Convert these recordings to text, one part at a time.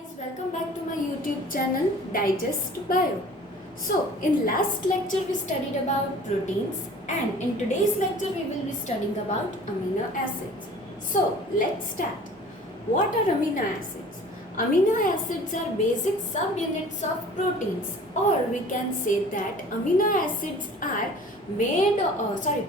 guys, welcome back to my YouTube channel Digest Bio. So, in last lecture we studied about proteins and in today's lecture we will be studying about amino acids. So, let's start. What are amino acids? Amino acids are basic subunits of proteins, or we can say that amino acids are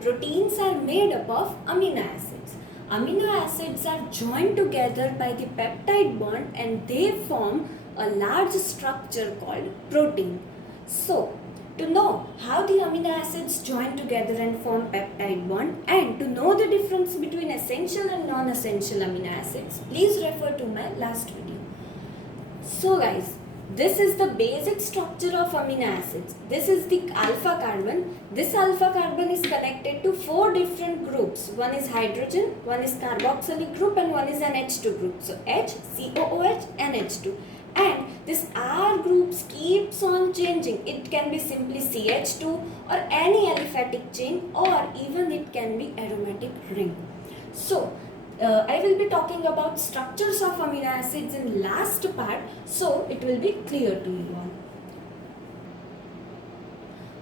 proteins are made up of amino acids. Amino acids are joined together by the peptide bond and they form a large structure called protein. So, to know how the amino acids join together and form peptide bond and to know the difference between essential and non-essential amino acids, please refer to my last video. So guys, this is the basic structure of amino acids. This is the alpha carbon. This alpha carbon is connected to 4 different groups. One is hydrogen, one is carboxylic group and one is an H2 group. So H, COOH and H2. And this R groups keeps on changing. It can be simply CH2 or any aliphatic chain or even it can be aromatic ring. So I will be talking about structures of amino acids in last part, so it will be clear to you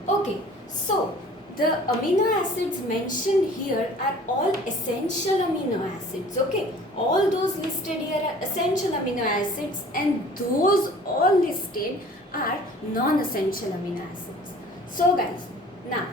all. Okay, so the amino acids mentioned here are all essential amino acids. Okay, all those listed here are essential amino acids and those all listed are non-essential amino acids. So guys, now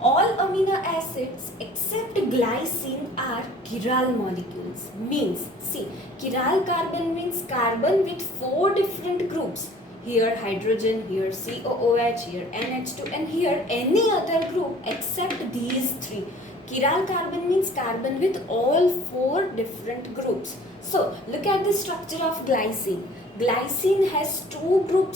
all amino acids except glycine are chiral molecules. Means, see, chiral carbon means carbon with 4 different groups. Here hydrogen, here COOH, here NH2 and here any other group except these 3. Chiral carbon means carbon with all 4 different groups. So, look at the structure of glycine. Glycine has 2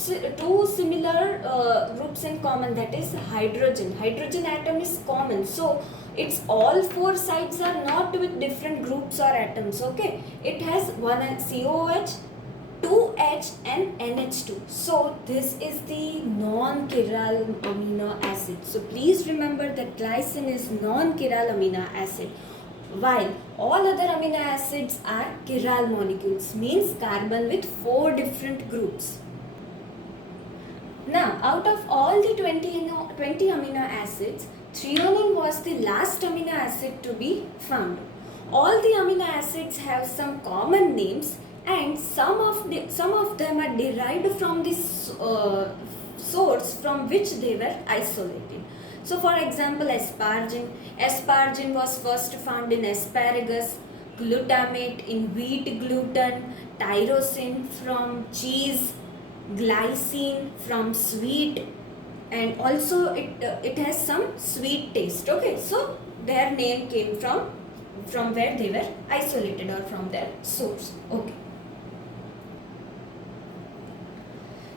similar groups in common, that is hydrogen. Hydrogen atom is common. So, its all 4 sides are not with different groups or atoms. Okay, it has one COOH, 2H and NH2. So this is the non-chiral amino acid. So please remember that glycine is non-chiral amino acid, while all other amino acids are chiral molecules, means carbon with 4 different groups. Now, out of all the 20 amino acids, threonine was the last amino acid to be found. All the amino acids have some common names and some of them are derived from this source from which they were isolated. So for example, asparagine was first found in asparagus, glutamate in wheat gluten, tyrosine from cheese, glycine from sweet, and also it has some sweet taste. Okay, so their name came from where they were isolated or from their source. Okay.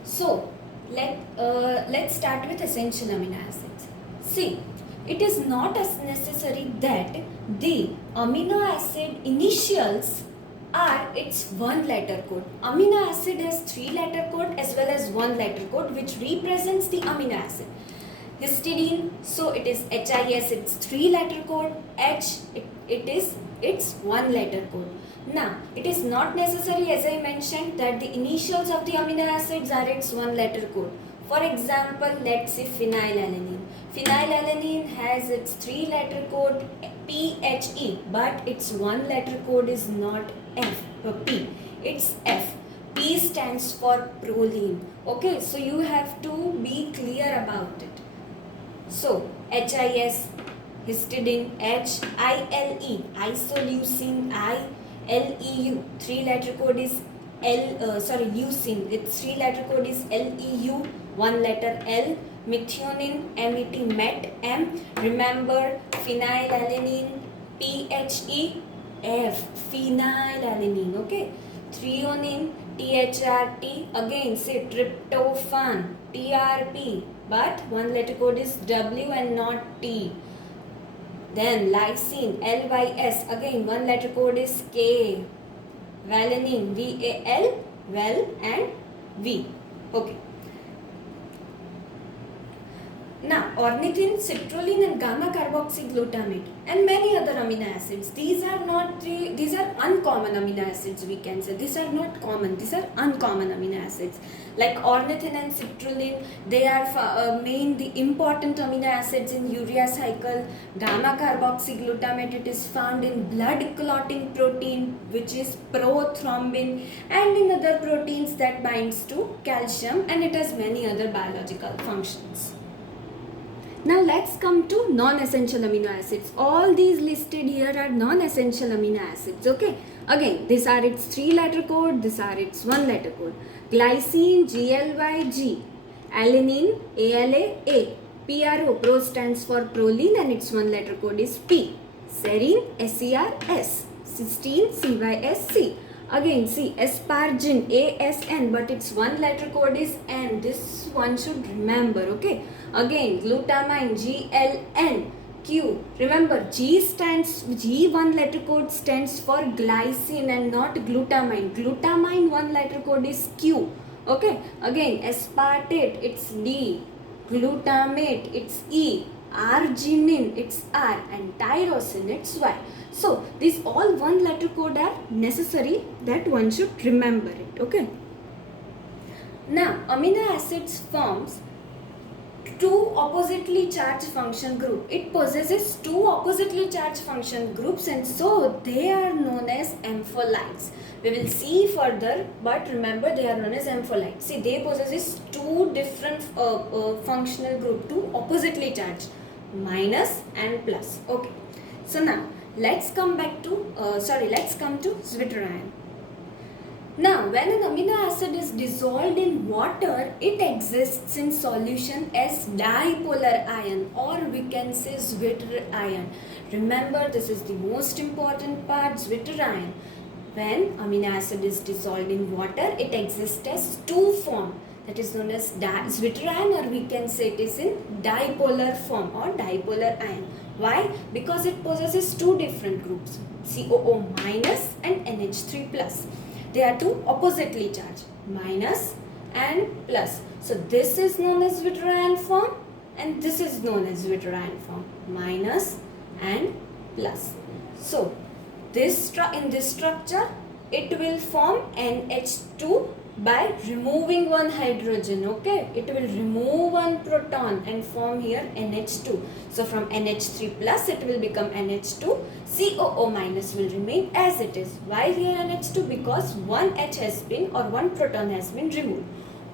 So, let's start with essential amino acids. See, it is not as necessary that the amino acid initials are its 1-letter code. Amino acid has 3-letter code as well as 1-letter code which represents the amino acid. Histidine, so it is HIS, its 3-letter code. H, it is its 1-letter code. Now, it is not necessary, as I mentioned, that the initials of the amino acids are its 1-letter code. For example, let's say phenylalanine. Phenylalanine has its 3-letter code PHE, but its 1-letter code is not P. It's F. P stands for proline. Okay, so you have to be clear about it. So, HIS, histidine, HILE, isoleucine, LEU, 3-letter code is leucine, its 3-letter code is LEU, 1-letter L, methionine, MET, MET, M, remember phenylalanine, PHE, F, phenylalanine, okay, threonine, THRT, again say tryptophan, TRP, but 1-letter code is W and not T. Then lysine, LYS, again 1-letter code is K. Valine, VAL, well and V. Okay. Now, ornithine, citrulline, and gamma carboxyglutamate, and many other amino acids. These are uncommon amino acids. We can say these are not common. These are uncommon amino acids. Like ornithine and citrulline, they are the important amino acids in urea cycle. Gamma carboxyglutamate, it is found in blood clotting protein, which is prothrombin, and in other proteins that binds to calcium, and it has many other biological functions. Now let's come to non-essential amino acids. All these listed here are non-essential amino acids. Okay. Again, these are its 3-letter code. These are its 1-letter code. Glycine, GLYG. Alanine, ALA. PRO, Pro stands for proline, and its 1-letter code is P. Serine, SERS. Cysteine, CYSC. Again, see, asparagine, ASN, but its 1-letter code is N. This one should remember, okay? Again, glutamine, GLN, Q. Remember, G 1-letter code stands for glycine and not glutamine. Glutamine 1-letter code is Q, okay? Again, aspartate, it's D. Glutamate, it's E. Arginine, it's R, and tyrosine, it's Y. So these all 1-letter code are necessary, that one should remember it, okay? Now amino acids forms two oppositely charged function group. It possesses two oppositely charged function groups, and so they are known as ampholytes. We will see further, but remember they are known as ampholytes. See, they possesses two different functional group, two oppositely charged, minus and plus. Okay. So now let's come to zwitterion. Now, when an amino acid is dissolved in water, it exists in solution as dipolar ion, or we can say zwitterion. Remember, this is the most important part, zwitterion. When amino acid is dissolved in water, it exists as two form, that is known as zwitterion, or we can say it is in dipolar form or dipolar ion. Why? Because it possesses two different groups, COO minus and NH3 plus. They are two oppositely charged, minus and plus. So this is known as zwitterion form, and this is known as zwitterion form, minus and plus. So in this structure, it will form NH2 by removing one hydrogen, okay? It will remove one proton and form here NH2. So from NH3 plus it will become NH2. COO minus will remain as it is. Why here NH2? Because one H has been, or one proton has been removed.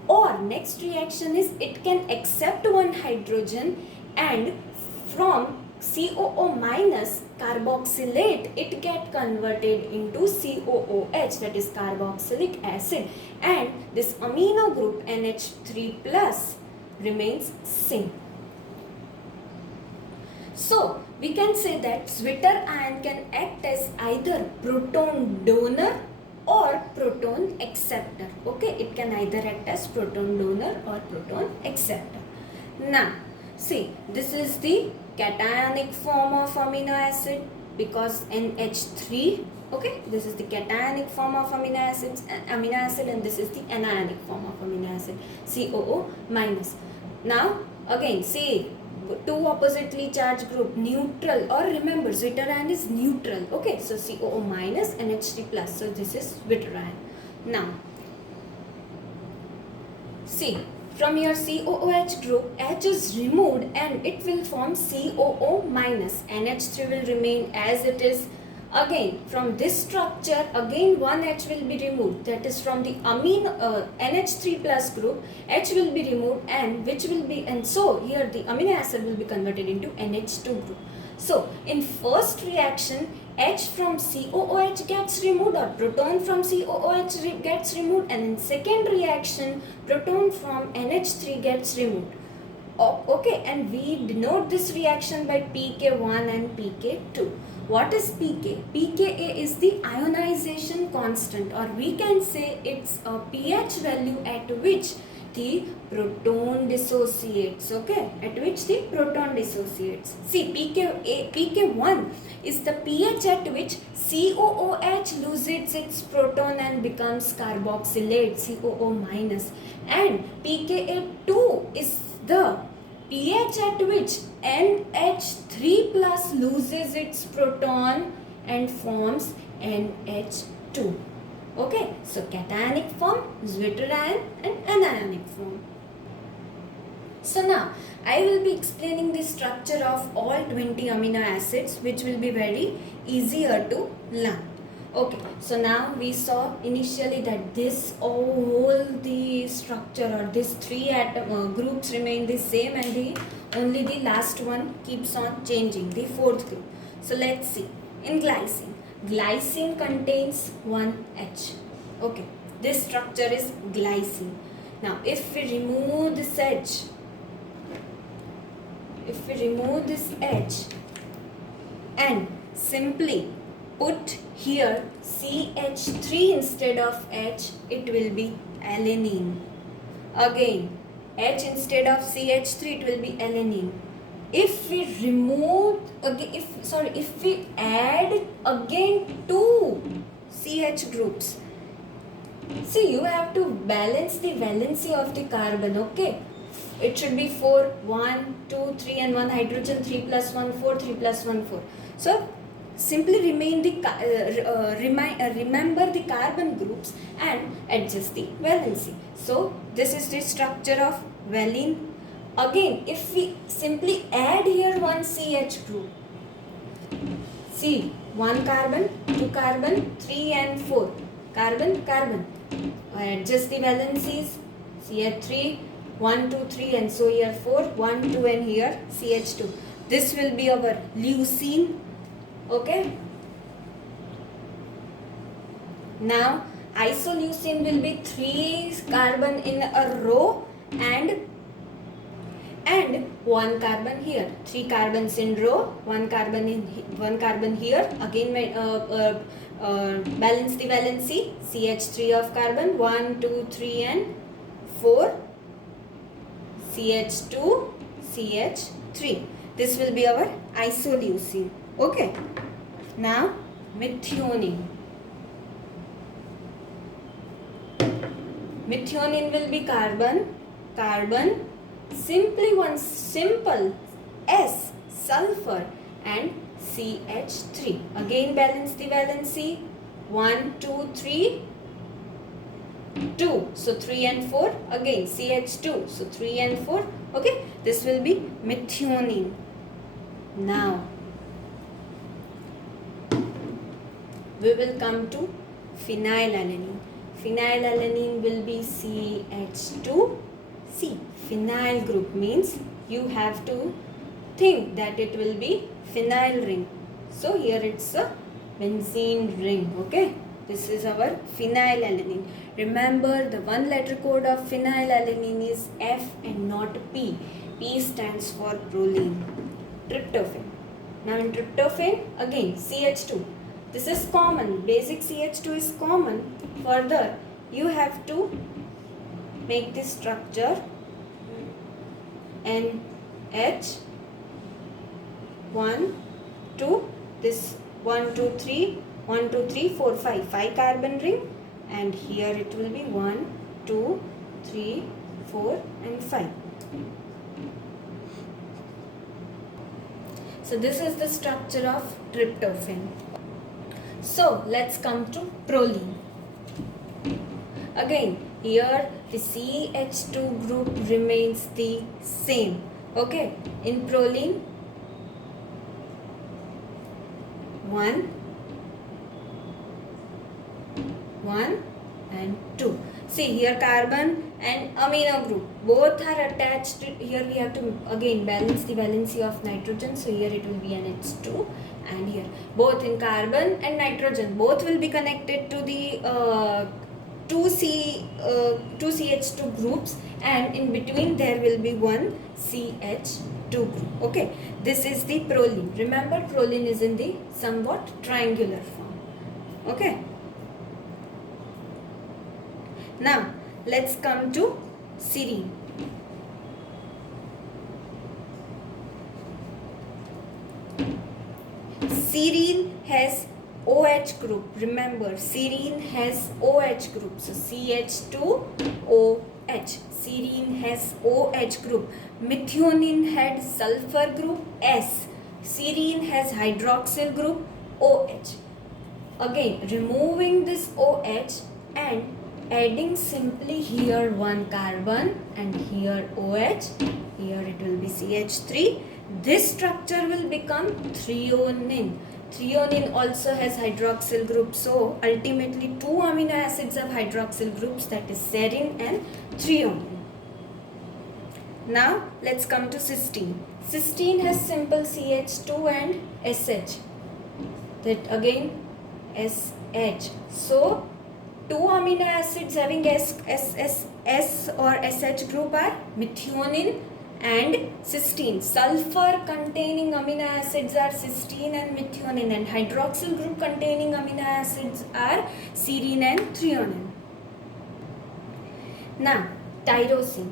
Or next reaction is, it can accept one hydrogen, and from COO minus carboxylate, it get converted into COOH, that is carboxylic acid, and this amino group NH3 plus remains same. So we can say that zwitterion can act as either proton donor or proton acceptor. Okay, it can either act as proton donor or proton acceptor. Now see, this is the cationic form of amino acid, because NH3, okay, this is the cationic form of amino acid, and this is the anionic form of amino acid, COO minus. Now again, see, two oppositely charged group, neutral, or remember zwitterion is neutral, okay? So COO minus, NH3 plus, so this is zwitterion. Now see, from your COOH group, H is removed and it will form COO minus. NH3 will remain as it is. Again, from this structure, again one H will be removed. That is, from the NH3 plus group, H will be removed, and so here the amino acid will be converted into NH2 group. So in first reaction, H from COOH gets removed, or proton from COOH gets removed, and in second reaction, proton from NH3 gets removed. Okay, and we denote this reaction by pK1 and pK2. What is pK? pKa is the ionization constant, or we can say it's a pH value at which the proton dissociates, okay, at which the proton dissociates. See, pK1 is the pH at which COOH loses its proton and becomes carboxylate, COO minus, and pKa2 is the pH at which NH3 plus loses its proton and forms NH2. Okay, so cationic form, zwitterion and anionic form. So now I will be explaining the structure of all 20 amino acids, which will be very easier to learn. Okay, so now we saw initially that this all the structure or these three atom groups remain the same, and only the last one keeps on changing, the fourth group. So let's see. In glycine contains one H. Okay, this structure is glycine. Now if we remove this H, and simply put here CH3 instead of H, it will be alanine. Again, H instead of CH3, it will be alanine. If we if we add again two CH groups, see, you have to balance the valency of the carbon, okay? It should be 4, 1, 2, 3 and 1 hydrogen, 3 plus 1, 4, 3 plus 1, 4. So, simply remember the carbon groups and adjust the valency. So, this is the structure of valine. Again, if we simply add here one CH group, see, 1 carbon, 2 carbon, 3 and 4, carbon, carbon. Adjust the valencies, CH3, 1, 2, 3 and so here 4, 1, 2 and here CH2. This will be our leucine. Okay. Now isoleucine will be 3 carbon in a row and 1 carbon here. 3 carbons in row, 1 carbon here. Again balance the valency. CH3 of carbon, 1, 2, 3 and 4. CH2, CH3. This will be our isoleucine. Okay. Now methionine. Methionine will be carbon, carbon, simply one simple S, sulfur and CH3. Again balance the valency. 1, 2, 3, 2. So 3 and 4. Again CH2. So 3 and 4. Okay. This will be methionine. Now we will come to phenylalanine. Phenylalanine will be CH2. See, phenyl group means you have to think that it will be phenyl ring. So here it's a benzene ring. Okay. This is our phenylalanine. Remember, the one letter code of phenylalanine is F and not P. P stands for proline. Tryptophan. Now in tryptophan, again CH2. This is common. Basic CH2 is common. Further, you have to make this structure NH 1, 2, this 1, 2, 3, 1, 2, 3, 4, 5. 5 carbon ring, and here it will be 1, 2, 3, 4 and 5. So this is the structure of tryptophan. So let's come to proline. Again, here the CH2 group remains the same. Okay, in proline, 1 and 2. See, here carbon and amino group both are attached. Here we have to again balance the valency of nitrogen. So here it will be an H2, and here both in carbon and nitrogen both will be connected to the 2 CH2 groups, and in between there will be one CH2 group. Okay, this is the proline. Remember, proline is in the somewhat triangular form. Okay. Now let's come to serine. Serine has OH group. Remember, serine has OH group. So CH2OH. Serine has OH group. Methionine had sulfur group S. Serine has hydroxyl group OH. Again, removing this OH and adding simply here one carbon and here OH. Here it will be CH3. This structure will become threonine. Threonine also has hydroxyl group. So ultimately two amino acids have hydroxyl groups, that is serine and threonine. Now let's come to cysteine. Cysteine has simple CH2 and SH. That again SH. So two amino acids having S or SH group are methionine and cysteine. Sulfur containing amino acids are cysteine and methionine, and hydroxyl group containing amino acids are serine and threonine. Now tyrosine.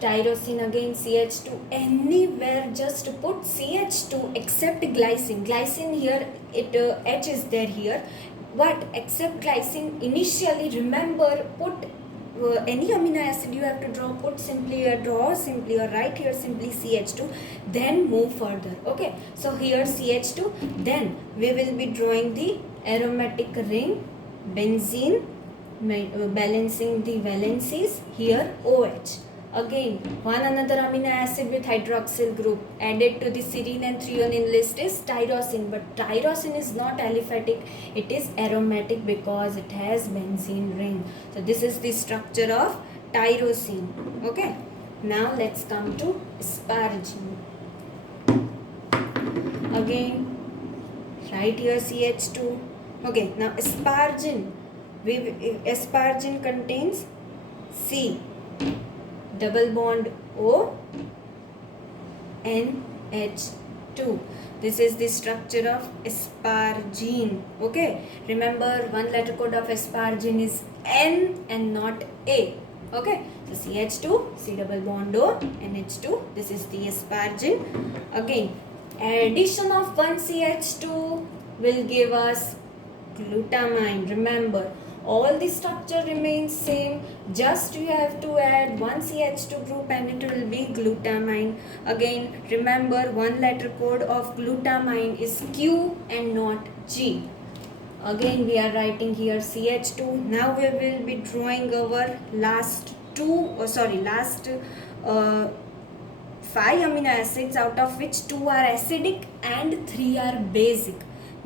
Tyrosine again CH2. Anywhere just put CH2 except glycine. Glycine here, it H is there here. What except glycine? Initially, remember, put any amino acid you have to draw, put simply or draw simply or write here simply CH2, then move further. Okay, so here CH2, then we will be drawing the aromatic ring, benzene, balancing the valencies, here OH. Again, one another amino acid with hydroxyl group added to the serine and threonine list is tyrosine. But tyrosine is not aliphatic, it is aromatic because it has benzene ring. So this is the structure of tyrosine. Okay. Now let's come to asparagine. Again, right here CH2. Okay. Now asparagine. Asparagine contains C. Double bond O, NH2. This is the structure of asparagine. Okay, remember one letter code of asparagine is N and not A. Okay, so CH2, C double bond O, NH2. This is the asparagine. Again, addition of one CH2 will give us glutamine. Remember, all the structure remains same, just you have to add one CH2 group and it will be glutamine. Again, remember one letter code of glutamine is Q and not G. Again, we are writing here CH2. Now we will be drawing our last 5 amino acids, out of which 2 are acidic and 3 are basic.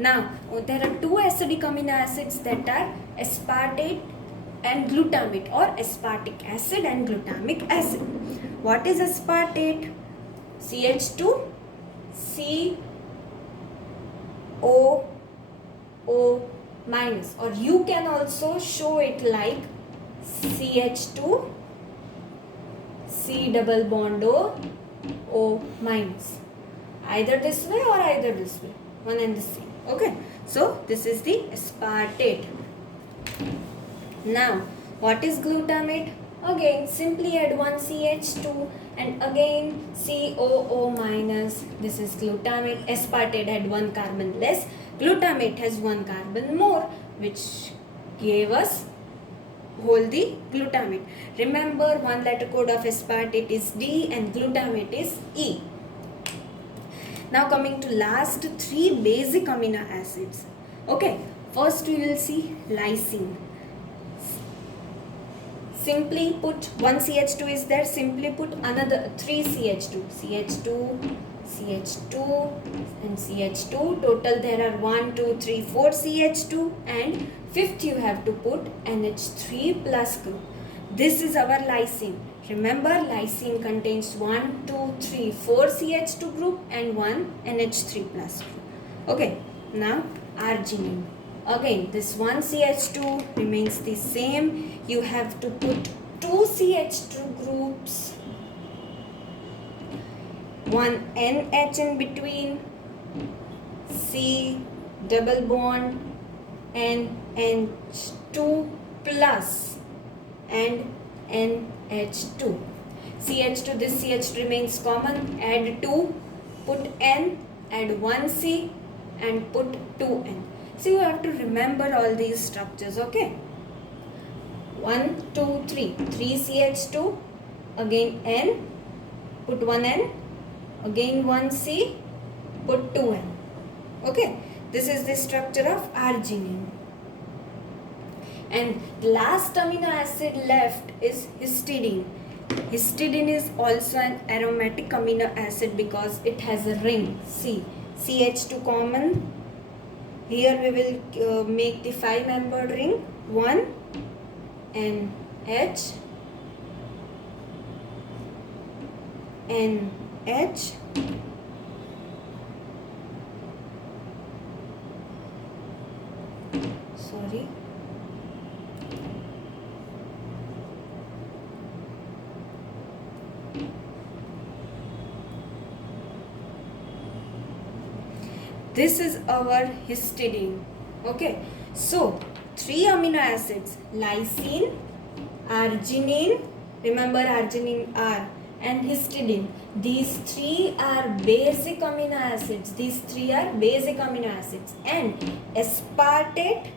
Now, there are 2 acidic amino acids, that are aspartate and glutamate, or aspartic acid and glutamic acid. What is aspartate? CH2, COO minus, or you can also show it like CH2, C double bond O minus. Either this way or either this way, one and the same. Okay, so this is the aspartate. Now, what is glutamate? Again, simply add one CH2 and again COO minus. This is glutamate. Aspartate had one carbon less. Glutamate has one carbon more, which gave us whole the glutamate. Remember, one letter code of aspartate is D and glutamate is E. Now coming to last 3 basic amino acids. Okay, first we will see lysine. Simply put, one CH2 is there, simply put another 3 CH2. CH2, CH2 and CH2. Total there are 1, 2, 3, 4 CH2, and fifth you have to put NH3 plus group. This is our lysine. Remember, lysine contains 1, 2, 3, 4 CH2 group and 1 NH3 plus group. Okay, now arginine. Again, this one CH2 remains the same. You have to put 2 CH2 groups, one NH in between, C double bond and NH2 plus and NH2. CH2, this CH remains common, add 2, put N, add 1 C and put 2N. So you have to remember all these structures, okay? 1, 2, 3. 3CH2, again N, put 1 N, again 1 C, put 2 N. Okay, this is the structure of arginine. And the last amino acid left is histidine. Histidine is also an aromatic amino acid because it has a ring. See, CH2 common. Here we will make the 5-membered ring. 1 N H N H sorry. This is our histidine. Okay, so 3 amino acids, lysine, arginine, remember arginine R, and histidine. These 3 are basic amino acids. These 3 are basic amino acids, and aspartate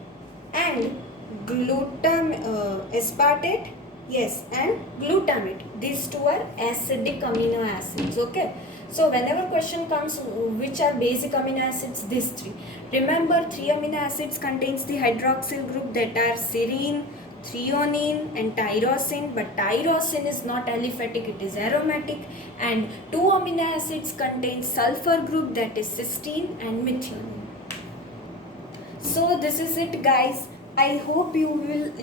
and aspartate, yes, and glutamate. These 2 are acidic amino acids. Okay. So whenever question comes which are basic amino acids, these 3. Remember 3 amino acids contains the hydroxyl group that are serine, threonine and tyrosine, but tyrosine is not aliphatic, it is aromatic, and 2 amino acids contain sulfur group that is cysteine and methionine. So this is it, guys. I hope you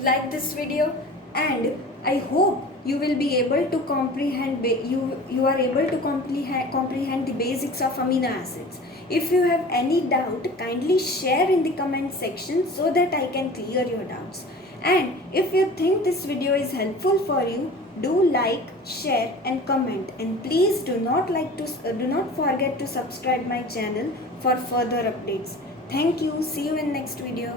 like this video, and I hope you will be able to comprehend you are able to comprehend the basics of amino acids. If you have any doubt, kindly share in the comment section so that I can clear your doubts. And if you think this video is helpful for you, do like, share and comment, and please do not forget to subscribe my channel for further updates. Thank you. See you in next video.